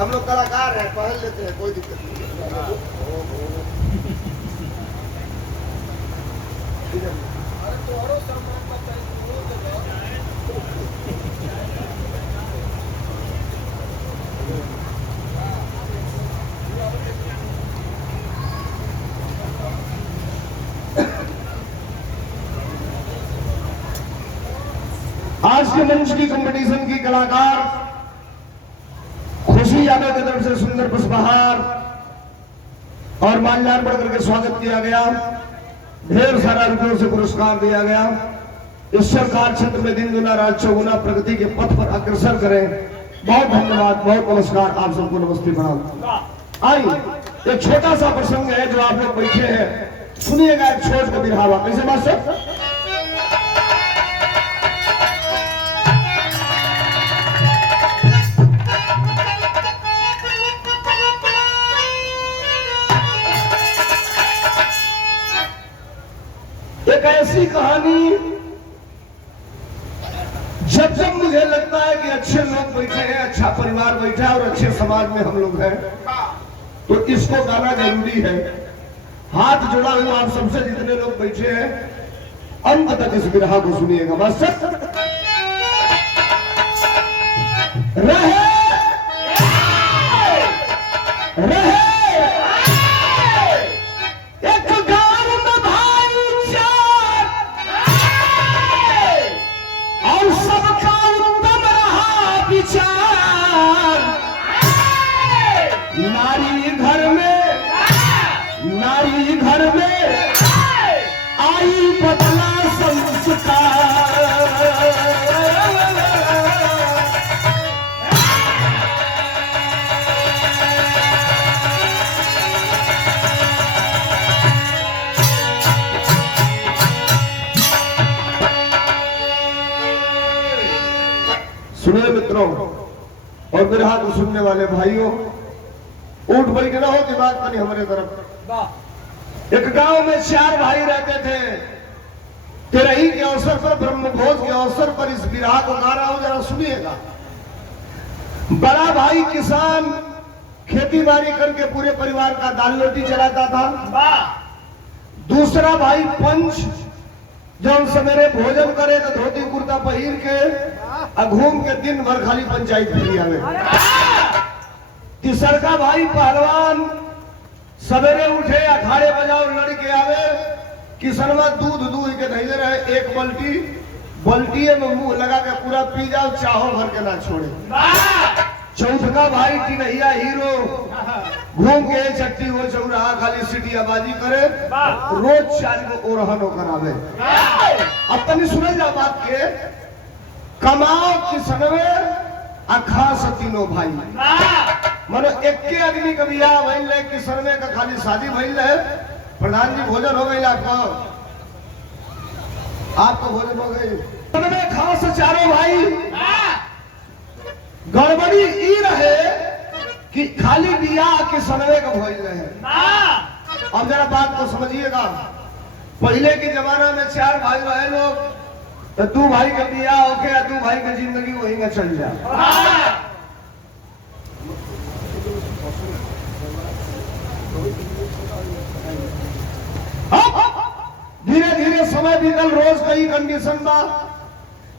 हम लोग कलाकार हैं, पहन लेते हैं, कोई दिक्कत नहीं। आज के मंच की कंपटीशन की कलाकार खुशी यादव की तरफ से सुंदर पुष्पहार और माल्यार्पण बढ़कर के स्वागत किया गया। ढेर सारा रुपयों से पुरस्कार दिया गया। ईश्वर कार्य क्षेत्र में दिन दुना रात चौगुना प्रगति के पथ पर अग्रसर करें। बहुत धन्यवाद, बहुत नमस्कार, आप सबको नमस्ते प्रणाम। आई एक छोटा सा प्रसंग है जो आप लोग बैठे हैं, सुनिएगा। एक छोट का बिरहावा कैसे मास्टर। एक ऐसी कहानी, जब जब मुझे लगता है कि अच्छे लोग बैठे हैं, अच्छा परिवार बैठा है और अच्छे समाज में हम लोग हैं, तो इसको गाना जरूरी है। हाथ जोड़ा हुआ आप सबसे जितने लोग बैठे हैं, अंत तक इस बिरहा को सुनिएगा। मास्टर रहे रहे नारी घर में आई बदला संस्कार। सुनिए मित्रों और बिरहा को सुनने वाले भाइयों, उठ बैठ ना हो दिमाग का नहीं हमारे तरफ। एक गांव में 4 भाई रहते थे। तेरही के अवसर पर, ब्रह्मभोज के अवसर पर इस बिरहा को गा रहा हूं, जरा सुनिएगा। बड़ा भाई किसान, खेती बाड़ी करके पूरे परिवार का दाल रोटी चलाता था। दूसरा भाई पंच, जब सवेरे भोजन करे तो धोती कुर्ता पहिर के घूम के दिन भर खाली पंचायत फिरी आवे। तीसरा भाई पहलवान, सवेरे उठे अखाड़े बजाओ लड़ के आवे, किसनवा दूध दूध के धैले रहे, एक बल्टिए में मुंह लगा के पूरा पी जाओ, चाहो भर के ना छोड़े। चौथा भाई टिनहिया हीरो, घूम के चट्टी हो चौराहा खाली सिटियाबाजी करे, रोज 4 गो ओरहनो करावे। अब तनी सुने जा बात के, कमाओ किसनवे अखास तीनों भाई। मानो एक के आदमी का बियाह भइल है, किसनवे का खाली शादी भइल है। प्रधान जी भोजन हो गई आपको भोजन हो गई। किसनवे खास 4 भाई। गड़बड़ी ई रहे कि खाली बियाह किसनवे का भइल है। अब जरा बात को समझिएगा। पहले के जमाना में 4 भाई रहे लोग, तो 2 भाई का बियाह होके या 2 भाई की जिंदगी वही में चल जाए। धीरे धीरे समय बीतल, रोज कई कंडीशन बा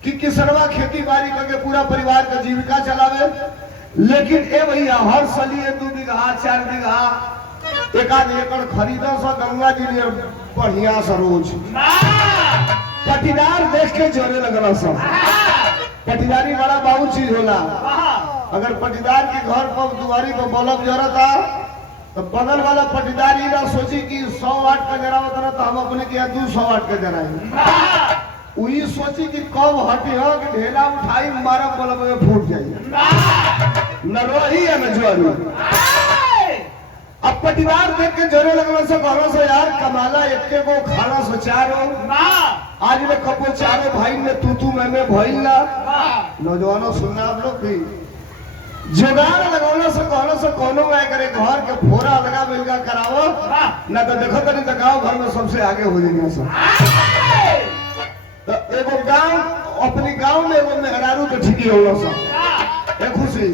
कि किसनवा खेती बाड़ी करके पूरा परिवार का जीविका चलावे। लेकिन ए भैया हर सलिए 2 बीघा 4 बीघा 1 एकड़ खरीदा सा गंगा जी ने बढ़िया सा रोज पटीदार देख के जोरे लगला सब। पटीदारी बड़ा बहुत चीज होला। अगर पटीदार के घर पर दुआरी पर बल्ब जरता तो बगल वाला पटीदार ना सोची कि 100 वाट का जरावत रहा तो हम अपने के 200 वाट का जराएंगे। वही सोची कि कब हटी हो कि ढेला उठाई मारा बल्ब में फूट जाए, न रोही है न जोरी। अब पटीदार देख के जोरे लगने से कहो से यार कमाला एक को खाना सो 4 हो। आज में कपो 4 भाई में तू मैं भइल ना। नौजवानों सुनना आप लोग भी, जुगाड़ लगाने से कहने से कोनो आए करे घर के फोरा लगा मिलगा कराओ ना, तो देखो तो नहीं दिखाओ घर में सबसे आगे हो जाएंगे सब। तो एगो गांव, अपनी गांव में एगो मेहरारू तो ठीक ही होगा सब। एक खुशी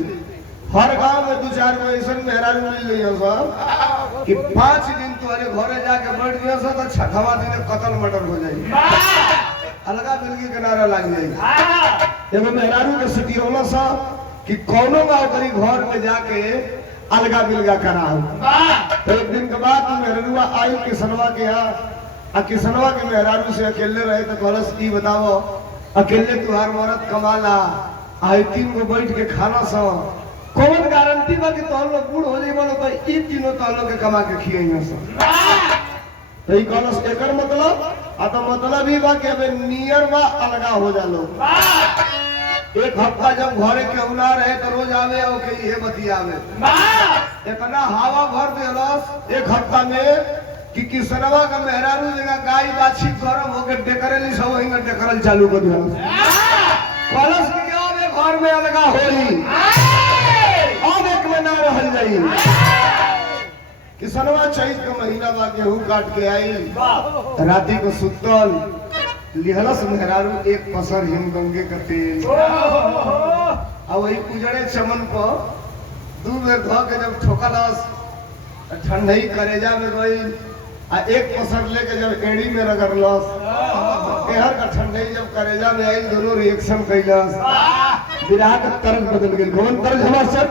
हर गांव में 2-4 गो ऐसा मेहरारू मिल रही है सब कि 5 दिन तुम्हारे घरे जाके बैठ गया सब तो छठवा दिन कतल मर्डर हो जाएगी, अलगा मिलगी किनारा लग जाएगी। एगो मेहरारू के सिटियोला सा कि कौनो गाँव करी घर में जाके अलगा बिलगा कराओ। तो एक दिन के बाद मेहरुआ आई किसनवा के यहाँ, आ किसनवा के मेहरारू से अकेले रहे तो कहलस की बताओ अकेले तुहार मरद कमाला आई 3 गो बैठ के खाना सा कौन गारंटी बा कि तोहर लोग बूढ़ हो जाइबो तो ई तीनों तोहर लोग के कमा के खियाइयो सा। तो ई कहलस एकर मतलब आ तो मतलब ही बा कि अबे नियर बा अलगा हो जालो। एक हफ्ता जब घरे केहू ना रहे तो रोज आवे और के ये बतियावे, इतना हवा भर देलस एक हफ्ता में कि किसनवा का मेहरारू जगह गाय बाछी गरम होके डेकरेली सब वहीं डेकरल चालू कर दिया। कलश के क्या में घर में अलगा होई अब एक में ना रहल जाई। किसनवा चैत का महीना बा गेहूं काट के आई राती को सुतल लिहलस मेहरारू एक पसर हिमगंगे का तेल और वही उजड़े चमन पर 2 बेर ध के जब ठोकलस ठंडई करेजा में गई आ एक पसर लेके जब एड़ी में रगड़लस एहर का ठंडई जब करेजा में आई दोनों रिएक्शन कैलस विराह का तर्ज बदल गई। कौन तर्ज हमार सर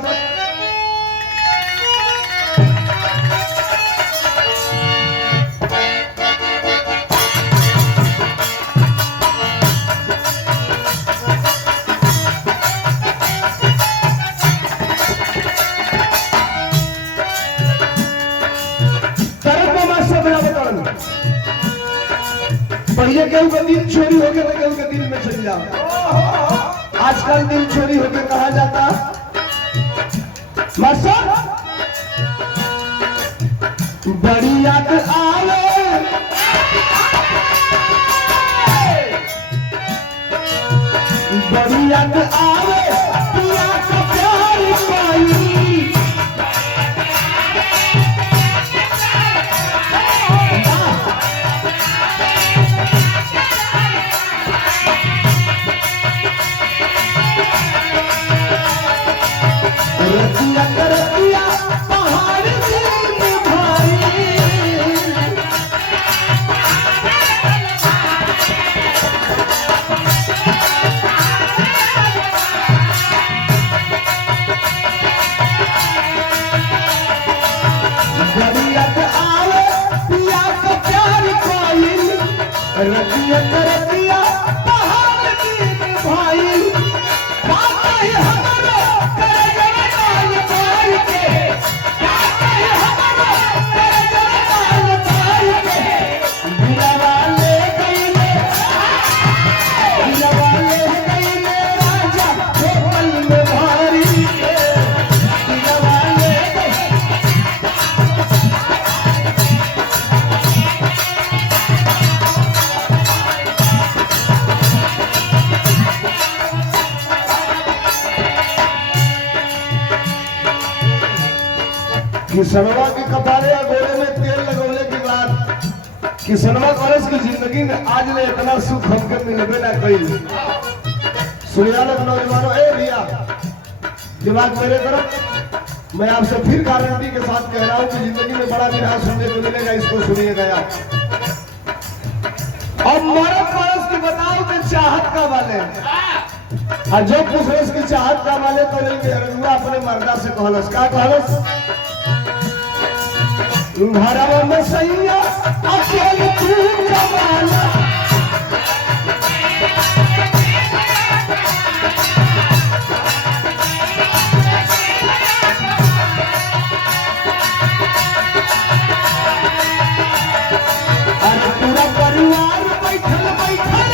पहले केहू का दिल चोरी हो गया तो केहू के दिल में चल जाओ। आजकल दिल चोरी होके कहा जाता मास्टर बड़ी याद आवे बड़ी याद आवे पिया का प्यार पाई किसनवा के कपारे या गोले में तेल लगौले के बाद किसनवा कॉलेज की जिंदगी में आज ले इतना सुख हमके मिलबे ना कइल। सुनिया लोग नौजवानों ए भैया दिमाग मेरे तरफ मैं आपसे फिर गारंटी के साथ कह रहा हूं कि जिंदगी में बड़ा विराट सुनने को मिलेगा, इसको सुनिएगा यार। और मर्द कॉलेज की बताओ कि चाहत का वाले और जो पूछे इसकी चाहत का वाले तो लेंगे अपने मर्दा से कहलस का कहलस घरवा में सैया अकेले तू जमाना अरे पूरा परिवार बैठल बैठल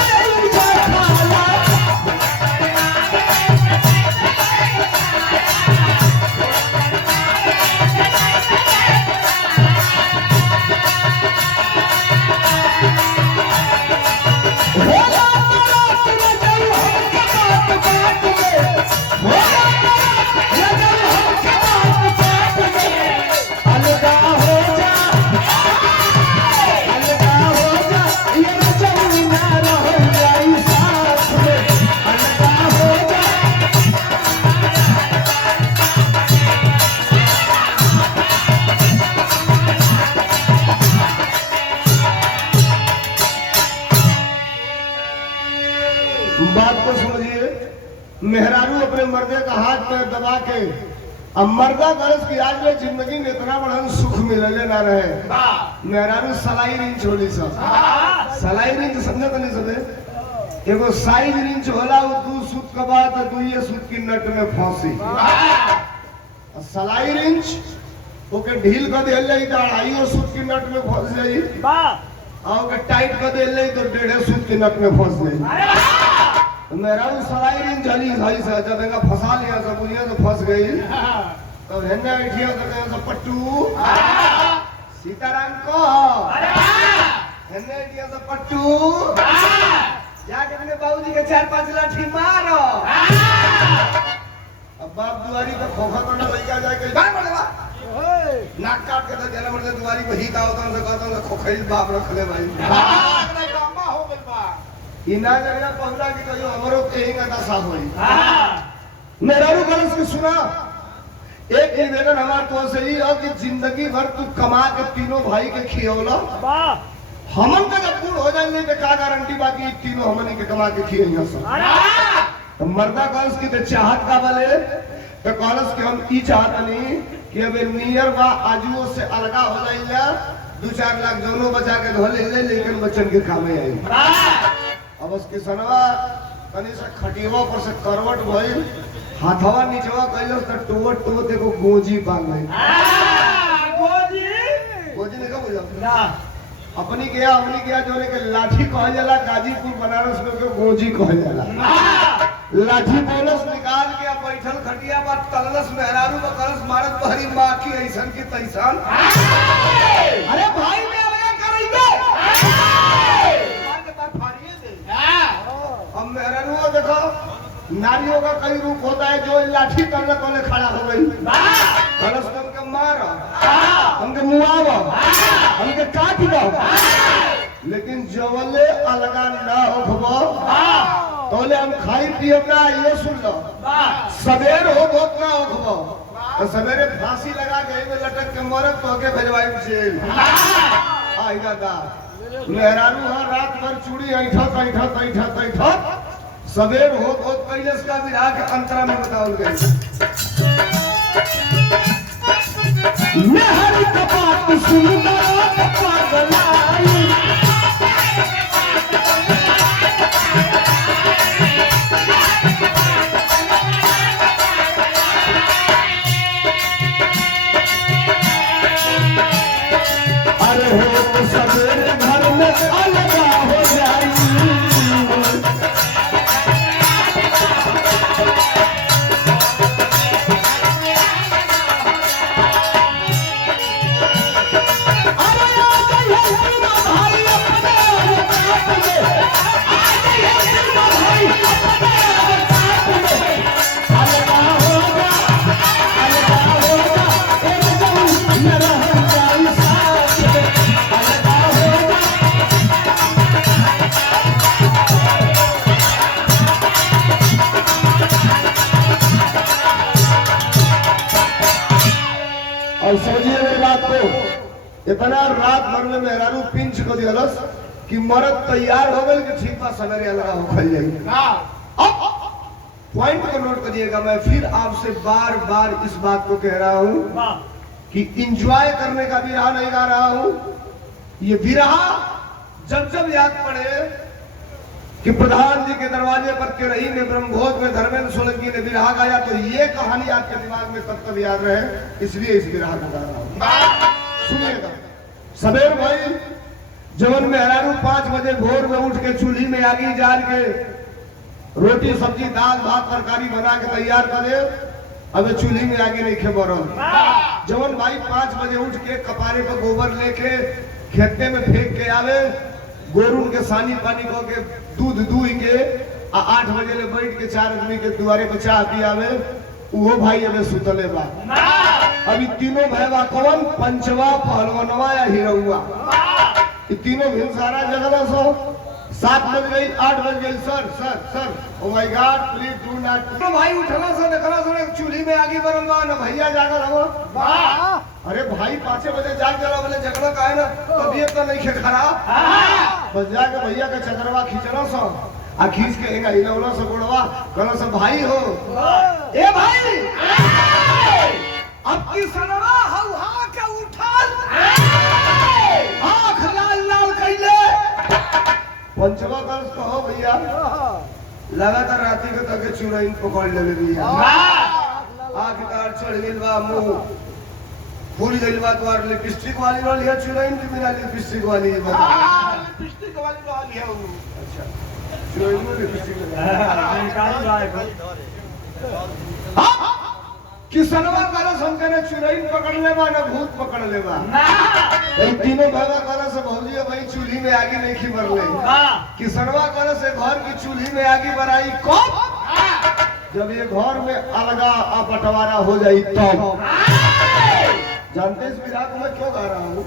बात को समझिए, मेहरारू अपने मर्दे का हाथ पैर दबा के अब मर्दा गरज की आज में जिंदगी में इतना बड़ा सुख मिलले ना रहे। मेहरारू सलाई रिंच होली सब सलाई रिंच समझे तो नहीं सबे एगो साइज रिंच होला वो 2 सूत के बाद 2 सूत की नट में फांसी सलाई रिंच ओके ढील कर दे ले तो 2.5 सूत की नट में फंस जाई और के टाइट कर दे ले तो 1.5 सूत की नट में फंस जाई। मेरा सलाई रिंच जली सही से जब इनका फंसा लिया सब बुनिया से फंस गई तो हेन्ने बैठिया तो कहे सब पट्टू सीताराम को हेन्ने बैठिया सब पट्टू जाके अपने बाबूजी के 4-5 लाठी मारो। अब बाप दुआरी पे खोखा तो ना लइका जाके बाहर बोलेगा नाक काट के तो जला मर दुआरी पे हित आओ तो कहता खोखई बाप रख ले भाई ड्रामा हो गइल बा इना जगह पहुंचा कि तो हमरो कहीं का दशा होई। मेहरारू गलत की सुना एक निवेदन हमार तो से ही हो कि जिंदगी भर तू कमा के तीनों भाई के खियौला हमन का जब पूर्ण हो जाए तो का गारंटी बाकी तीनों हमन के कमा के खियइया सब तो मर्दा कॉल्स की तो चाहत का बले तो कॉल्स के हम ई चाहत नहीं कि अब नियर बा आजुओ से अलगा हो जाइला 2-4 लाख जोनो बचा के धोले ले लेकिन बच्चन के कामे आई। अब उसके सनवा कनी से खटिवा पर से करवट भइल हाथवा नीचवा कइलो त टोवट तो देखो गोजी बांध गई गोजी गोजी ने का बुझा ना अपनी गया जोने के लाठी कहल जाला गाजीपुर बनारस में के गोजी कहल जाला लाठी बोलस निकाल के बैठल खटिया पर तललस मेहरारू बकरस मारत बहरी मां की ऐसन की तैसन अरे भाई मैं अलग करेंगे अब मेहरारू देखो नारियों का कई रूप होता है जो लाठी तलने तले खड़ा हो गई कलश हमके मारो हमके मुआवो हमके काट दो लेकिन जवले अलगा ना होखबो तोले हम खाई पियब ना ये सुन लो सवेर हो बहुत ना होखबो तो सवेरे फांसी लगा के में लटक के मरत तो के भेजवाई जेल आई दादा मेहरारू हर रात भर चूड़ी ऐठा सवेर हो कैलस का विराह के अंतरा में बताओ गए मेहर कपाट सुंदर पागलाई अरे हो सवेरे घर में अलगा हो जाई और समझिए मेरी बात को इतना रात भर में मेहरारू पिंच को दिलस कि मर्द तैयार हो गए कि ठीक बा सवेरे अलगा हो खल जाएगी। अब पॉइंट को नोट करिएगा मैं फिर आपसे बार बार इस बात को कह रहा हूं कि इंजॉय करने का विरहा नहीं गा रहा हूं। ये विरहा जब जब याद पड़े कि प्रधान जी के दरवाजे पर के रही ने ब्रह्मभोज में धर्मेंद्र सोलंकी ने विरहा गाया तो ये कहानी आपके दिमाग में तब तक याद रहे इसलिए इस विरहा को गा रहा हूं। सुनिएगा सवेर भाई जवन मेहरारू 5 बजे भोर में उठ के चूल्ही में आगी जार के रोटी सब्जी दाल भात तरकारी बना के तैयार करे अब चूल्ही में आगे नहीं खे बरल जवन भाई 5 बजे उठ के कपारे पर गोबर लेके खेते में फेंक के आवे गोरू के सानी पानी को के दूध दूई के 8 बजे ले बैठ के 4 आदमी के दुआरे पे चाह पियावे वो भाई अबे सुतले बा अभी तीनों भैया कौन पंचवा पहलवनवा या हीरोवा ये तीनों भी सारा जगह सो 7 बज गई 8 बज गई sir sir sir oh my god please do not तो भाई उठला से देखला से चूल्ही में आगे बनल बा ना भैया जागल हो वाह अरे भाई 5 बजे जाग जाला बोले जगला काहे ना तबीयत तो नहीं खे खराब बस जाके भैया का चदरवा खींचना सो आ खींच के हेगा हिलौला से गोड़वा कहला से भाई हो ए भाई अब किसनवा हौहा के उठल आंख लाल लाल कइले पंचवा कलश कहो भैया लगातार राती के तक चुराइन पकड़ लेले भैया आंख तार चढ़ गेल बा मुंह फूल गइल बा तोर लिपस्टिक वाली रोल है चुराइन की बिना लिपस्टिक वाली है लिपस्टिक वाली रोल है अच्छा चुराइन में लिपस्टिक निकाल रहा है किसनवा कलश हम कहने चुराइन पकड़ लेबा ना भूत पकड़ लेबा ये तीनों भागा कलश भौजी भाई चूल्ही में आगे नहीं खी मरले किसनवा कलश से घर की चूल्ही में आगे बढ़ाई कब जब ये घर में अलगा बंटवारा हो जाई तब जानते इस विधा को मैं क्यों गा रहा हूँ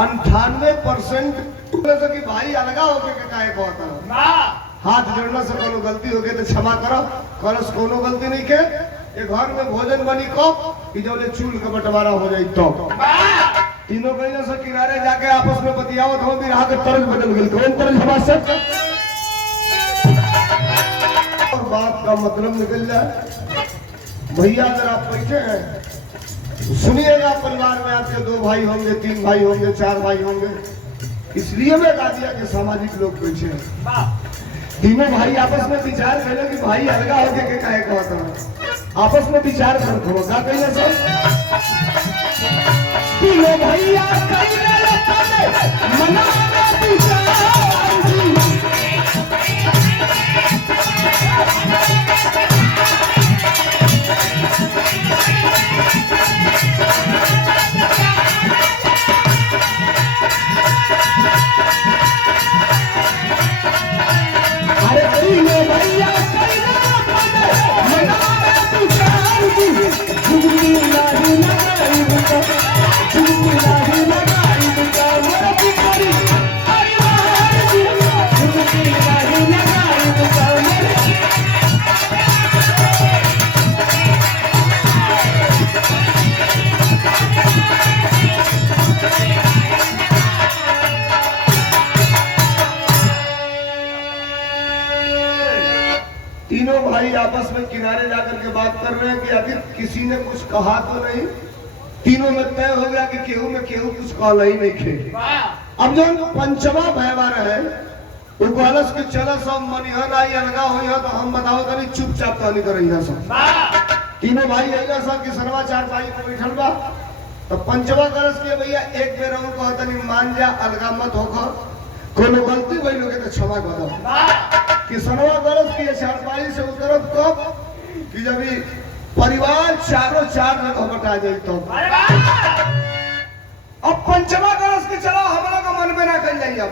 98% कि भाई अलगा होके के काहे कहता हाथ जोड़ना से कोनो गलती हो गई तो क्षमा करो कलश कोनो गलती नहीं के ये घर में भोजन बनी कब कि जब चूल का बंटवारा हो जाए तो तीनों महीने से किनारे जाके आपस में बतियाओ तो भी रहा के तर्ज बदल गई कौन तर्ज हमारे से और बात का मतलब निकल जाए भैया अगर आप बैठे हैं सुनिएगा परिवार में आपके 2 भाई होंगे 3 भाई होंगे 4 भाई होंगे इसलिए मैं गा दिया कि सामाजिक लोग बैठे हैं तीनों भाई आपस में विचार करें कि भाई अलगा होके के काहे कहता आपस में विचार करो का कहिए सर तीनों भैया मना तीनों भाई आपस में किनारे जाकर के बात कर रहे हैं कि आखिर किसी ने कुछ कहा तो नहीं तीनों में तय हो गया कि केहू में केहू कुछ कहला ही नहीं खे अब जो पंचमा व्यवहार है वो कलश के चला सब मनिहन आई अलगा हुई है तो हम बताओ तो नहीं चुपचाप तो नहीं करेंगे सब तीनों भाई आएगा सब किसनवा 4 भाई में बैठल बा तो पंचमा कलश के भैया एक बेर हम कहता नहीं मान जा अलगा मत होकर कोनो गलती भई लोगे तो क्षमा कर दो किसनवा कलश की 4 भाई से उतरब कब कि जब परिवार चारों 4 जगह बटा जाए तो अब पंचमा कलश के चलो हमारा का मन में ना कर जाइए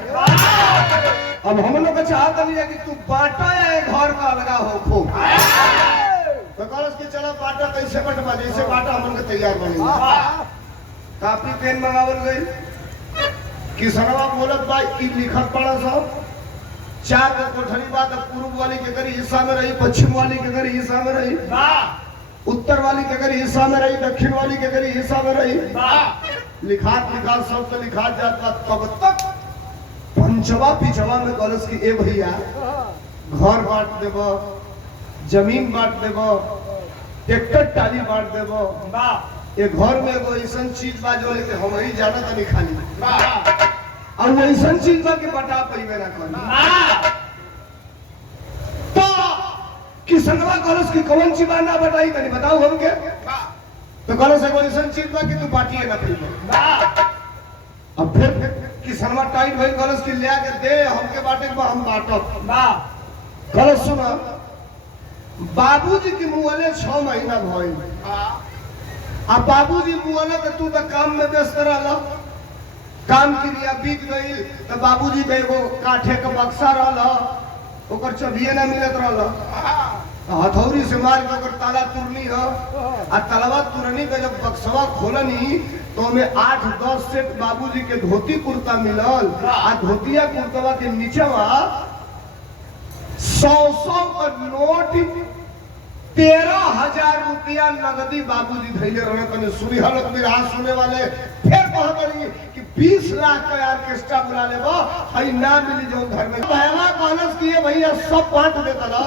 अब हम लोग चाहता नहीं है कि तू बांटा या घर का अलगा हो खूब तो कलश के चलो बांटा कैसे बंटवा जैसे बांटा हम लोग तैयार बनेगा कापी पेन मंगावल गई किसनवा बोलत बा ई लिखत पड़ा सब 4 का कोठरी बात पूर्व वाली के करी हिस्सा में रही पश्चिम वाली के करी हिस्सा में रही उत्तर वाली के करी हिस्सा में रही दक्षिण वाली के करी हिस्सा में रही लिखात निकाल सब तो लिखात जाता तब तक पंचवा पिछवा में कलश की ए भैया घर बांट देब जमीन बांट देब ट्रैक्टर टाली बांट देब ये घर में एगो ऐसा चीज बा जो लेके हम ही जाना तो नहीं खाली और वो ऐसा चीज बा के बटा पैबे ना करी तो किसनवा कलश की कौन सी बात ना बताई तनी बताओ हमके तो कलश एगो ऐसा चीज बा कि तू बाटिए ना पैबे अब फिर किसनवा टाइट भइल कलश की ले के दे हमके बाटे बा हम बाटब कलश सुना बाबूजी की मुहले 6 महीना भइल अब बाबूजी मुआला तो तू तो काम में व्यस्त रहा काम क्रिया बीत गई तो बाबूजी के एगो काठे का बक्सा रहा ओकर चबिए ना मिलत रहा हथौड़ी से मार के ओकर ताला तुरनी हो आ तलवा तुरनी के जब बक्सवा खोलनी तो हमें 8-10 सेट बाबूजी के धोती कुर्ता मिलल आ धोतिया कुर्तवा के नीचेवा 100 का नोट 13,000 रुपया नगदी बाबूजी धैले रहे तने सुनी हालत में राह सुने वाले फिर कहत रही कि 20 लाख का ऑर्केस्ट्रा बुला ले वो हई ना मिली जो घर में बहवा कॉलेज किए भैया सब बांट देता ना।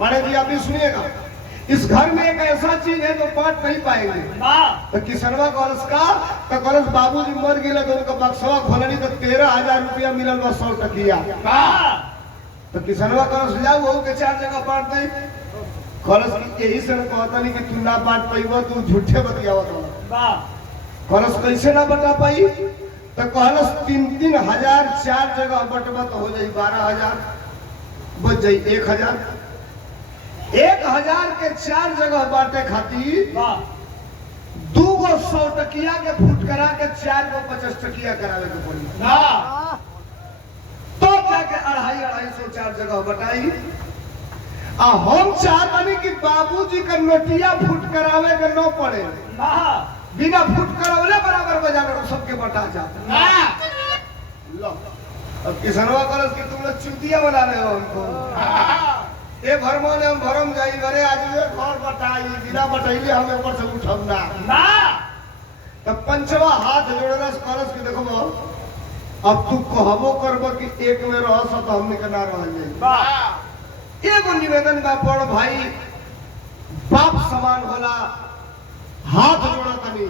बड़े जी आप भी सुनिएगा, इस घर में एक ऐसा चीज है जो बांट नहीं पाएंगे। तो किसनवा कॉलेज का तो कॉलेज बाबूजी मर गए तो उनका बक्सवा खोलनी तो 13,000 रुपया मिलल बस 100 टकिया। तो किसनवा कॉलेज जाओ वो के 4 जगह बांट दे। कॉलेज की यही से कहता नहीं कि तू ना बांट पाइबो, तू झूठे बतियावत हो। कॉलेज कैसे ना बता पाई तो कॉलेज 3-3 हजार 4 जगह बटवा तो हो जाई 12,000 बच जाई 1,000। 1,000 के 4 जगह बांटे खातिर 2 गो 100 टकिया के फुट करा के 4 गो 50 टकिया करावे के पड़ी तो जाके 250-250 4 जगह बटाई। हम चाहते कि बाबूजी का नोटिया फुट करावे के न पड़े, बिना फुट करावले बराबर बाजार में सबके बटा जाता। लो अब किसनवा कॉलेज की तुम लोग चुतिया बना रहे हो उनको। ये भरमो ने हम भरम जाई घरे आज ये घर बटाई बिना बटाइले हम ऊपर से उठम ना। तब पंचवा हाथ जोड़लस कॉलेज के देखो अब तू कहबो करबो कि एक में रह सत हमने के ना रह जाई। एगो निवेदन बा बड़ भाई बाप समान होला, हाथ जोड़ा तनी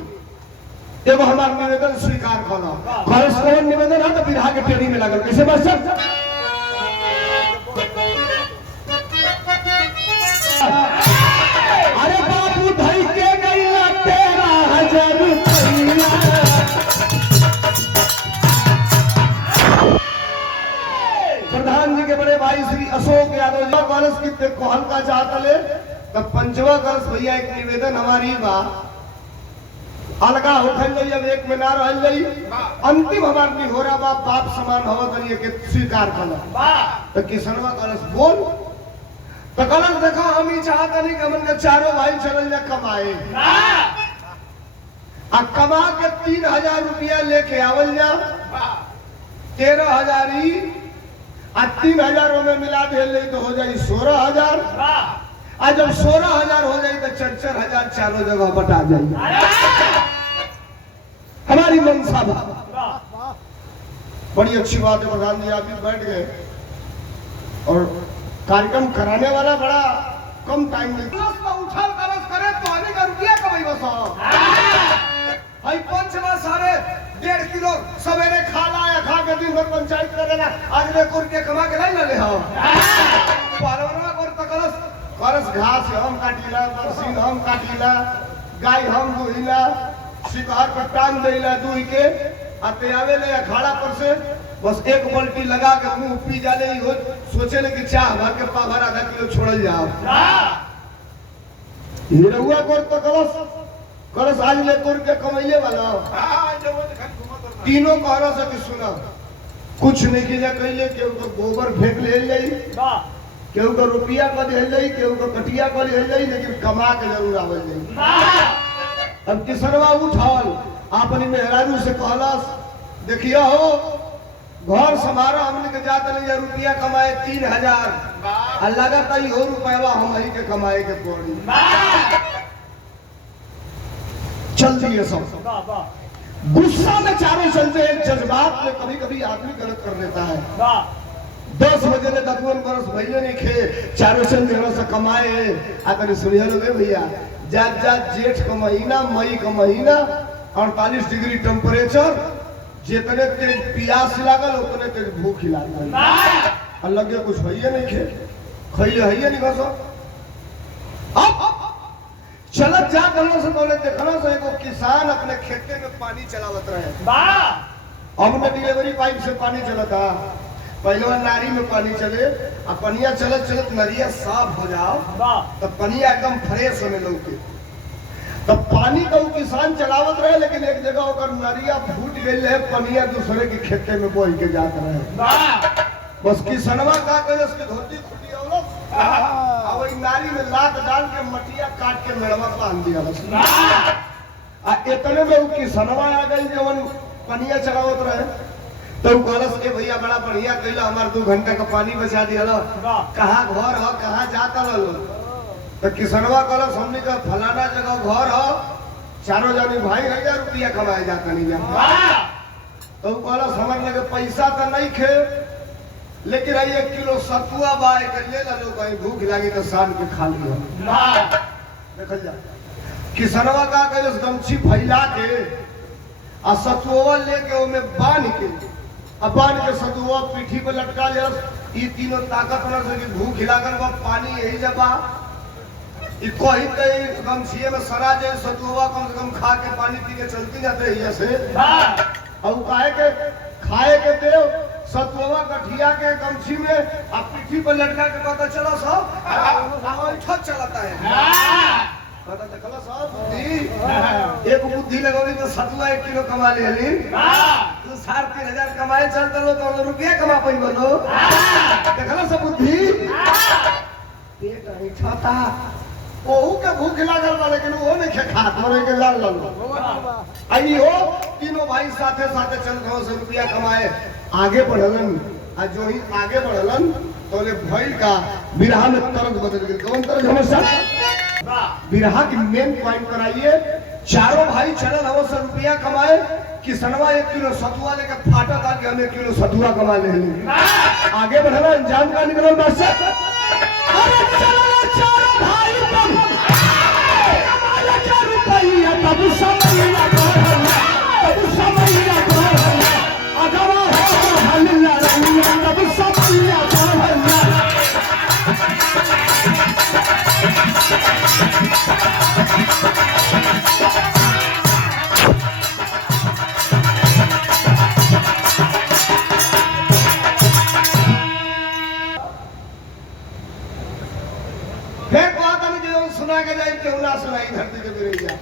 एगो हमार निवेदन स्वीकार करो। कॉलेज का निवेदन है तो बिरहा के टेढ़ी में लगल कैसे मास्टर। अरे बाबू धई के गईला 13,000 रुपया। प्रधान जी के बड़े भाई श्री अशोक यादव कॉलेज की कोहल का चाहता ले तब पंचवा कॉलेज भैया एक निवेदन हमारी बा अलगा होखल जाई अब एक में ना रहल जाई। अंतिम हमार निहोरा बाप समान हवा करिए के स्वीकार करो। तो किसनवा कॉलेज बोल तो कॉलेज देखो हम ही चाहता नहीं कि हमन के चारों भाई चल जा कमाए आ कमा के 3,000 रुपया लेके आवल जा 13,000 ही आ 3,000 में मिला दे तो हो जाए 16,000। आज जब 16,000 हो जाए तो 4-4,000 चारों जगह बटा जाए। हमारी मनसा बड़ी अच्छी बात है। प्रधान जी आप भी बैठ गए और कार्यक्रम कराने वाला बड़ा कम टाइम में उछल करस करे तो आने का रुपया कमाई बस भाई पंचवा सारे 1.5 किलो सवेरे खा लाया खा के दिन भर पंचायत कर देना आज ले कुर के कमा के नहीं ले हो पारवरवा कर तकलस करस घास हम काटिला बरसीन हम काटिला गाय हम दुहिला शिकार पर टांग देला दुही के आते आवे ले अखाड़ा पर से बस एक बाल्टी लगा के मुंह पी जाले हो सोचे ले कि चाह भर के पाभर आधा किलो छोड़ल जाओ। ये रहुआ कर करस आज ले कर के कमैले वाला तीनों कहरा से कि सुना कुछ नहीं किया कहले केहू तो गोबर फेंक ले जाई केहू को रुपया कर ले जाई केहू को कटिया कर ले जाई लेकिन कमा के जरूर आवल जाई। अब किसनवा उठाल अपनी मेहरारू से कहलस देखियो हो घर समारा हमने के जात नहीं रुपया कमाए 3,000 और लगाता ही हो रुपया हम ही के कमाए के पड़ी चल दिए सब गुस्सा में चारों चलते हैं जज्बात में कभी कभी आदमी गलत कर लेता है। 10 बजे ने 10 बरस भैया नहीं खे चारों चल से कमाए आकर सुनिए लोगे भैया जात जेठ का महीना मई का महीना 48 डिग्री टेम्परेचर जितने तेज प्यास लागल उतने तेज भूख लागल और लगे कुछ भैया नहीं खे खैले है नहीं बस अब चलत जा करने से पहले देखना से एगो किसान अपने खेते में पानी चलावत रहे। अब में डिलीवरी पाइप से पानी चलता पहले नारी में पानी चले अब पनिया चलत चलत नरिया साफ हो जाओ तब पनिया एकदम फ्रेश होने लगे तब पानी का वो किसान चलावत रहे लेकिन एक जगह होकर नरिया फूट गई है पनिया दूसरे के खेते में बोल के जात रहे। बस किसनवा का कहे उसके धोती खुटी औरत अब वही नारी में लात डाल के मटिया काट के मेड़वा बांध दिया बस आ इतने में वो किसनवा आ गई जवन पनिया चलावत रहे तो कहलस के भैया बड़ा बढ़िया कैला हमार 2 घंटा का पानी बचा दिया कहाँ घर हो कहाँ जाता लो तो किसनवा कहलस हमने का फलाना जगह घर हो चारों जानी भाई 1,000 रुपया कमाए जाता नहीं जा तो कहला समझ लगे पैसा तो नहीं खे, लेकिन 1 किलो सतुआ बा एक ले लो, कहीं भूख लगी तो शाम के खा लियो। देखल जा किसनवा का कहे गमछी फैला के आ सतुआ लेके ओमे बांध के सतुआ पीठी पे लटका ले। ई तीनों ताकत वाला से भूख लागल बा, पानी यही जबा ई कोई कहीं गमछिए में सरा जाए सतुआ कम से कम खा के पानी पी के चलती जाते है ऐसे। और काहे के खाए के देव सतुआ गठिया के गमछी में आ पीठी पर लटका के पता चला सब ठक चलाता है। पता चला सब बुद्धि एक बुद्धि लगौली तो सतुआ 1 किलो कमा लेली। तू 3,500 कमाए चलते लो तो रुपया कमा पाई बोलो। देखला सब बुद्धि पेट ऐठता ओहू के भूख लागल बा, लेकिन वो नहीं खे खात मरे के लाल लाल। आई हो तीनों भाई साथे साथे चल गए से रुपया कमाए आगे बढ़लन। आ जो ही आगे बढ़लन तो ले भइल का बिरहा में तरज बदल गई। कौन तरज हमेशा बिरहा की मेन पॉइंट पर आइए। चारों भाई चलन हवो से रुपया कमाए, किसनवा 1 किलो सतुआ लेके फाटा था कि हम 1 किलो सतुआ कमा ले। आगे बढ़ना अंजाम का निकलो मास्टर। अरे चलो चारों भाई रुपया तब समैया तब समैया अगवा हो हल्ला रंगिया तब समैया सुना के जाए क्यों ना सुनाई धरती के बिरैया।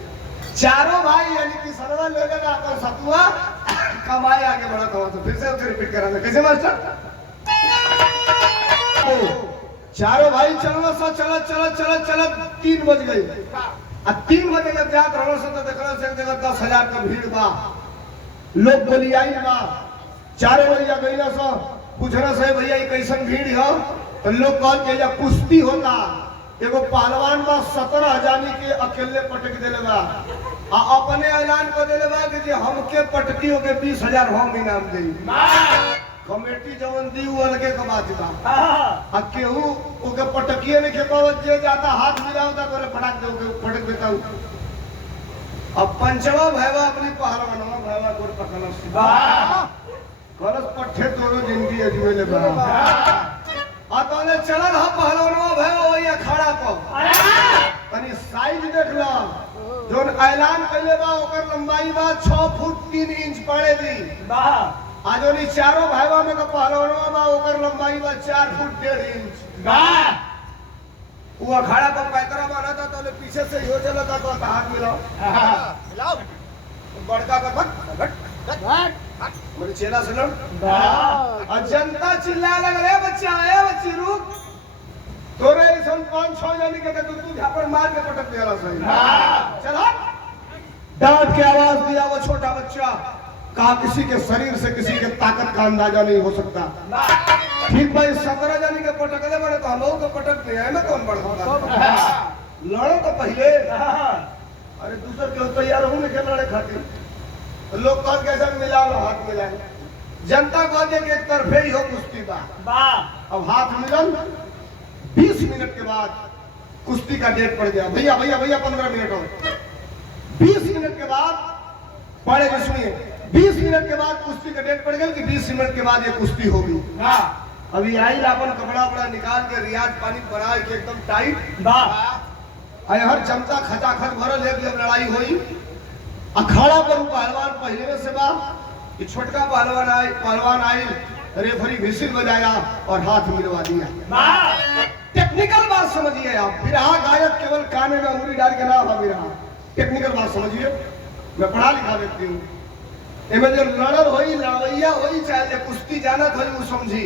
चारों भाई यानी कि सरवा ले लेगा तो सतुआ कमाए आगे बढ़ा था। तो फिर से उसे रिपीट कराना कैसे मास्टर। चारों भाई चलो सा चलत चलत चलत चलत 3 बज गई। अब 3 बजे जब जात रहो से तो देखला से जगह 10,000 का भीड़ बा, लोग बोली आई बा। 4 बजे गईला सो पूछना से भैया ये कैसन भीड़ हो, तो लोग कह के या कुश्ती होता। एगो पहलवान बा 17,000 के अकेले पटक देले बा आ अपने ऐलान कर देले बा कि जे हमके पटकी होके 20,000 हम इनाम देई। कमेटी जवन दी वो अलगे के बात बा। आ केहू ओके पटकिए ने के पावत जे जाता हाथ मिलावता तोरे फटाक दे के पटक देता। अब पंचवा भैवा अपनी पहलवानवा भैवा गोर पकड़स वाह करस पट्ठे तोरो जिंदगी अजमेले बा। आताले चलन ह पहलवानवा भैया वही अखाड़ा पर तनी साइज देख लो। जोन ऐलान कइले बा ओकर लंबाई बा 6 फुट 3 इंच पड़े दी। वाह आ जोनी चारों भैया में का पहलवानवा बा ओकर लंबाई बा 4 फुट 1.5 इंच। वाह वो अखाड़ा पर पैतरा बना था तो पीछे से हो चला था तो हाथ मिलाओ मिलाओ बड़का का बट मेरे चेला सुनो। और जनता चिल्ला लग रहे बच्चा आया बच्ची रुक तोरे सन 5-6 जानी के तू झापड़ मार के पटक दिया सही। चल डांट के आवाज दिया वो छोटा बच्चा। कहा किसी के शरीर से किसी के ताकत का अंदाजा नहीं हो सकता। ठीक भाई 17 जानी के पटक दे बड़े तो हम लोग को पटक दिया है ना कौन बढ़ा लड़ो तो पहले। अरे दूसर क्यों तैयार हूं मैं लड़े खातिर लोग कौन कैसे मिला लो हाथ मिलाए। जनता को एक तरफे ही हो कुश्ती बा। अब हाथ मिलन 20 मिनट के बाद कुश्ती का डेट पड़ गया। भैया भैया भैया 15 मिनट और 20 मिनट के बाद पढ़े के सुनिए 20 मिनट के बाद कुश्ती का डेट पड़ गया कि 20 मिनट के बाद ये कुश्ती होगी। अभी आई अपन कपड़ा वपड़ा निकाल के रियाज पानी बना के एकदम टाइट हर जनता खचाखच भरल है कि अब लड़ाई हुई। अखाड़ा पर पहलवान पहले से बा कि छोटका पहलवान आई रेफरी विसिल बजाया और हाथ मिलवा दिया। टेक्निकल बात समझिए आप। बिरहा गायक केवल काने में अंगुली डाल के ना हो बिरहा। टेक्निकल बात समझिए। मैं पढ़ा लिखा व्यक्ति हूँ। एमे जो लड़ल होई लड़वैया होई चाहे कुश्ती जानत होई वो समझी।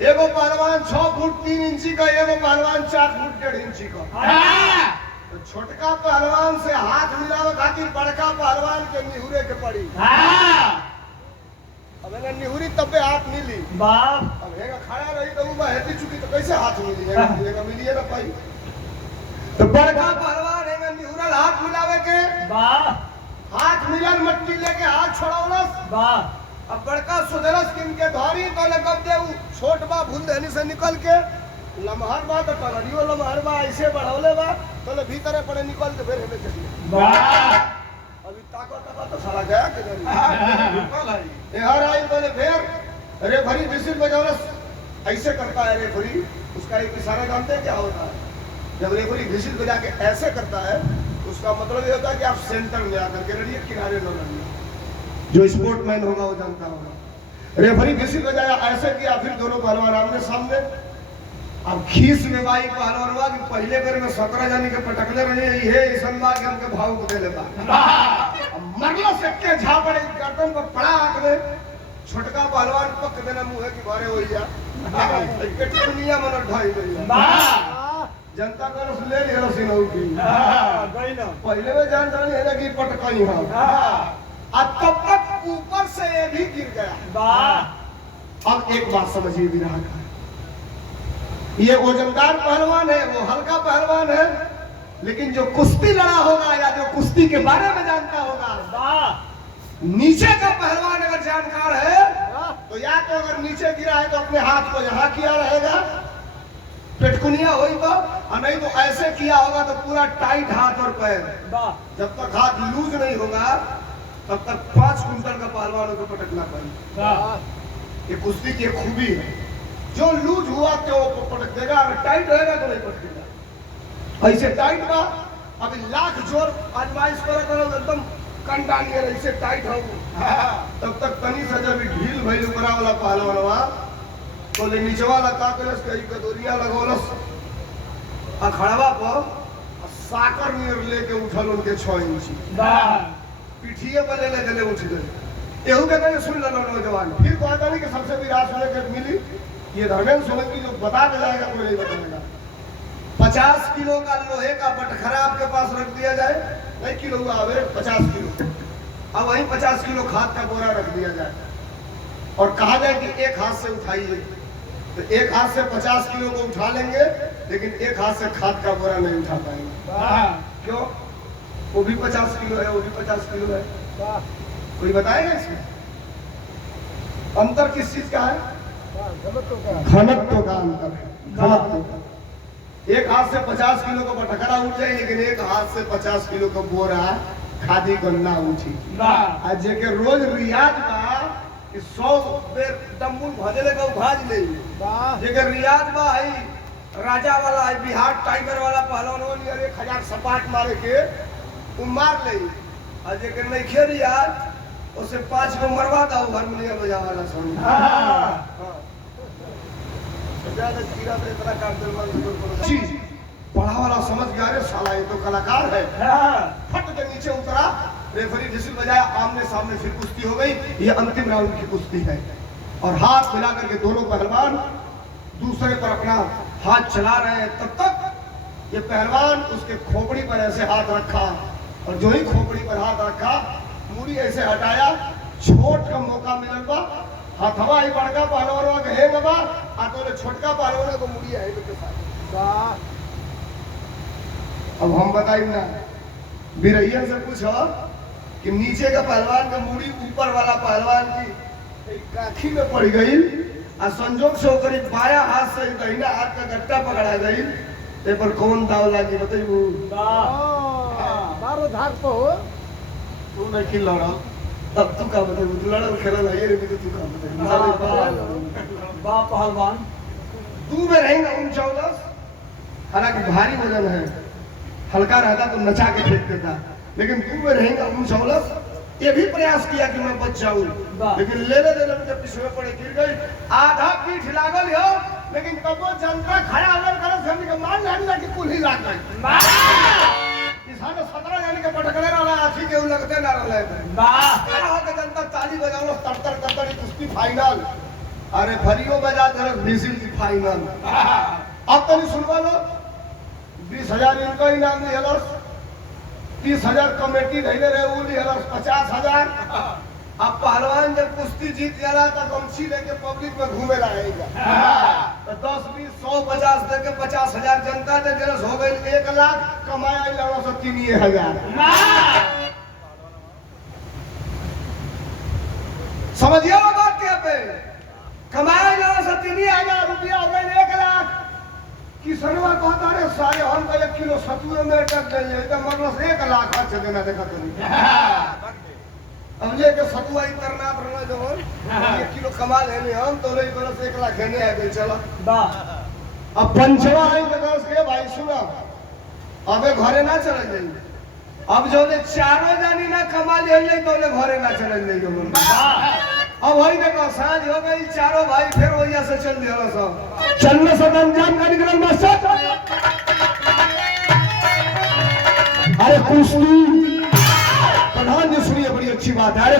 एगो पहलवान 6 फुट 3 इंची का, एगो पहलवान 4 फुट 1.5 इंची का। तो छोटका पहलवान से हाथ मिलावे खातिर बड़का पहलवान के निहुरे के पड़ी। अब एने निहुरी तब हाथ मिली बाप। अब हेगा खड़ा रही तो वो हेती चुकी तो कैसे हाथ मिली हेगा मिलिए ना पाई। तो बड़का पहलवान हेगा निहुरल हाथ मिलावे के वाह हाथ मिलन मट्टी लेके हाथ छोड़ावलस वाह अब बड़का सुधरस किनके धारी तो लगब दे छोट बा भूल देनी से निकल के लमहर बा तो टलरियो लमहर बा ऐसे बढ़ौले बा तो भीतर पड़े निकल के फिर हमें चली वाह अभी ताको तो साला गया किधर यार आई बोले फिर रेफरी विसिल बजावलस ऐसे करता है रेफरी उसका एक इशारा जानते हैं क्या होता है जब रेफरी विसिल बजा के ऐसे करता है तो उसका मतलब ये होता है कि आप सेंटर में आकर के लड़िए किनारे न लड़िए जो स्पोर्टमैन होगा वो जानता होगा रेफरी विसिल बजाया ऐसे किया फिर दोनों पहलवान आमने सामने अब खीस में बाई पहलवान हुआ कि पहले बेर में 17 जानी के पटकले रहे ये ऐसा बा कि हमके भाव को दे लेता अब मरला से के झापड़े गर्दन पर पड़ा आंख में छोटका पहलवान पक देना मुंह की बारे हो जा के दुनिया मन ढाई गई वाह जनता को ले लिया सिनौ की गई ना पहले में जान जानी है ना कि पटकई हां अब तब तक ऊपर से ये भी गिर गया वाह अब एक बात समझिए विराट ये वजनदार पहलवान है वो हल्का पहलवान है लेकिन जो कुश्ती लड़ा होगा या जो कुश्ती के बारे में जानता होगा वाह नीचे का पहलवान अगर जानकार है तो या तो अगर नीचे गिरा है तो अपने हाथ को यहाँ किया रहेगा पेटकुनिया हुई तो और नहीं तो ऐसे किया होगा तो पूरा टाइट हाथ और पैर वाह जब तक हाथ लूज नहीं होगा तब तक 5 कुंटल का पहलवानों को पटकना पड़ेगा वाह ये कुश्ती की एक खूबी है जो लूज हुआ तो वो पटक देगा अगर टाइट रहेगा तो नहीं पटकेगा ऐसे टाइट बा अभी लाख जोर आजमाइश करो एकदम कंडा नियर ऐसे टाइट हो तब तक तनी से जब ढील भइल ऊपरा वाला पहलवानवा तो ले नीचे वाला का करस कई कदोरिया लगोलस अखड़वा पर साकर नियर लेके उठल उनके 6 इंची वाह पिठिए पर ले गले उठ गए एहू के कहीं सुन लो नौजवान फिर कहता नहीं कि सबसे विराट होने के मिली ये धर्मेंद्र सोलंकी की जो बता के जाएगा कोई नहीं बताएगा 50 किलो का लोहे का बटखरा आपके पास रख दिया जाए नहीं किलो हुआ आवे 50 किलो अब वहीं 50 किलो खाद का बोरा रख दिया जाए और कहा जाए कि एक हाथ से उठाइए तो एक हाथ से 50 किलो को उठा लेंगे लेकिन एक हाथ से खाद का बोरा नहीं उठा पाएंगे वाह क्यों वो भी 50 किलो है वो भी 50 किलो है वाह कोई बताएगा इसमें अंतर किस चीज का है घनत्व का अंतर है घनत्व का एक हाथ से 50 किलो का बटखरा उठ जाए लेकिन एक हाथ से 50 किलो का बोरा खादी गन्ना उठी वाह आज जेके रोज रियाज बा कि 100 बेर डम्बुल भजले का उभाज ले वाह जेके रियाज बा है राजा वाला है बिहार टाइगर वाला पहलवान ने 1000 सपाट मारे के उ मार ले आज जेके नहीं खे रियाज उसे 5 को मरवा दो हारमोनियम बजा वाला सुन हां ज्यादा कीड़ा तो इतना काम दिल चीज पढ़ा वाला समझ गया रे साला ये तो कलाकार है फट के नीचे उतरा रेफरी विसिल बजाया आमने सामने फिर कुश्ती हो गई ये अंतिम राउंड की कुश्ती है और हाथ मिला करके दोनों पहलवान दूसरे पर अपना हाथ चला रहे हैं तब तक ये पहलवान उसके खोपड़ी पर ऐसे हाथ रखा और जो ही खोपड़ी पर हाथ रखा मुड़ी ऐसे हटाया छोट का मौका मिलल बा हथवा ही बड़का पहलवान के हे बाबा आ तो छोटका पहलवान को मुड़ी है के साथ वाह अब हम बताइए ना बिरैयन से पूछो कि नीचे का पहलवान का मुड़ी ऊपर वाला पहलवान की काखी में पड़ गई और संजोग से होकर बाया हाथ से दहिना हाथ का गट्टा पकड़ा गई ते पर कौन दाव लागी बताइए बारो धार को तू नहीं खेल रहा तब तू का बताइए तू लड़ा खेला नहीं रे भी तू का बताइए वाह पहलवान तू में रहेगा 39 हालांकि भारी वजन है हल्का रहता तो नचा के फेंक देता लेकिन तू में रहेगा 39 ये भी प्रयास किया कि मैं बच जाऊं लेकिन लेने देने में जब पिछले पड़े गिर गई आधा पीठ लागल हो लेकिन कब वो जनता खड़ा अलग कर समझ के मान जाने कि कुल ही लाग गई किसान 17 जाने के पटकले वाला आखी के लगते ना रहले वाह खड़ा होकर जनता ताली बजावलो तड़तड़ तड़तड़ कुश्ती फाइनल अरे भरियो बजा दे मिसिल की फाइनल अब तो नहीं सुनवा लो 20,000 इनका इनाम दिहलस 30,000 कमेटी धैले रहे उ दिहलस 50,000 अब पहलवान जब कुश्ती जीत जाला तो गमछी लेके पब्लिक में घूमे रहेगा तो 10 20 100 50 दे के 50,000 जनता दे दिलस हो गई 1 लाख कमाया लड़ो से 3,000 समझिए वो बात क्या पे कमाए जाओ 3,000 रुपया हो गए 1 लाख किसनवा कहता रे सारे हम का 1 किलो सतुए में टक दे तो मतलब 1 लाख खर्च देना देखा तो नहीं अब लेके सतुआ इतरना रहना जो 1 किलो कमा लेने हम तो ले बरस 1 लाख देने आ गए चलो वाह अब पंचवा है तो बरस के भाई सुनो अबे घरे ना चल जाएंगे अब जो ने चारों जानी ना कमा ले तो ले घरे ना चल जाएंगे अब वही देखो सांझ हो गई चारों भाई फिर वही से चल दिया सब चलने से अंजाम का निकल मास्टर अरे कुश्ती प्रधान जी सुनिए बड़ी अच्छी बात है अरे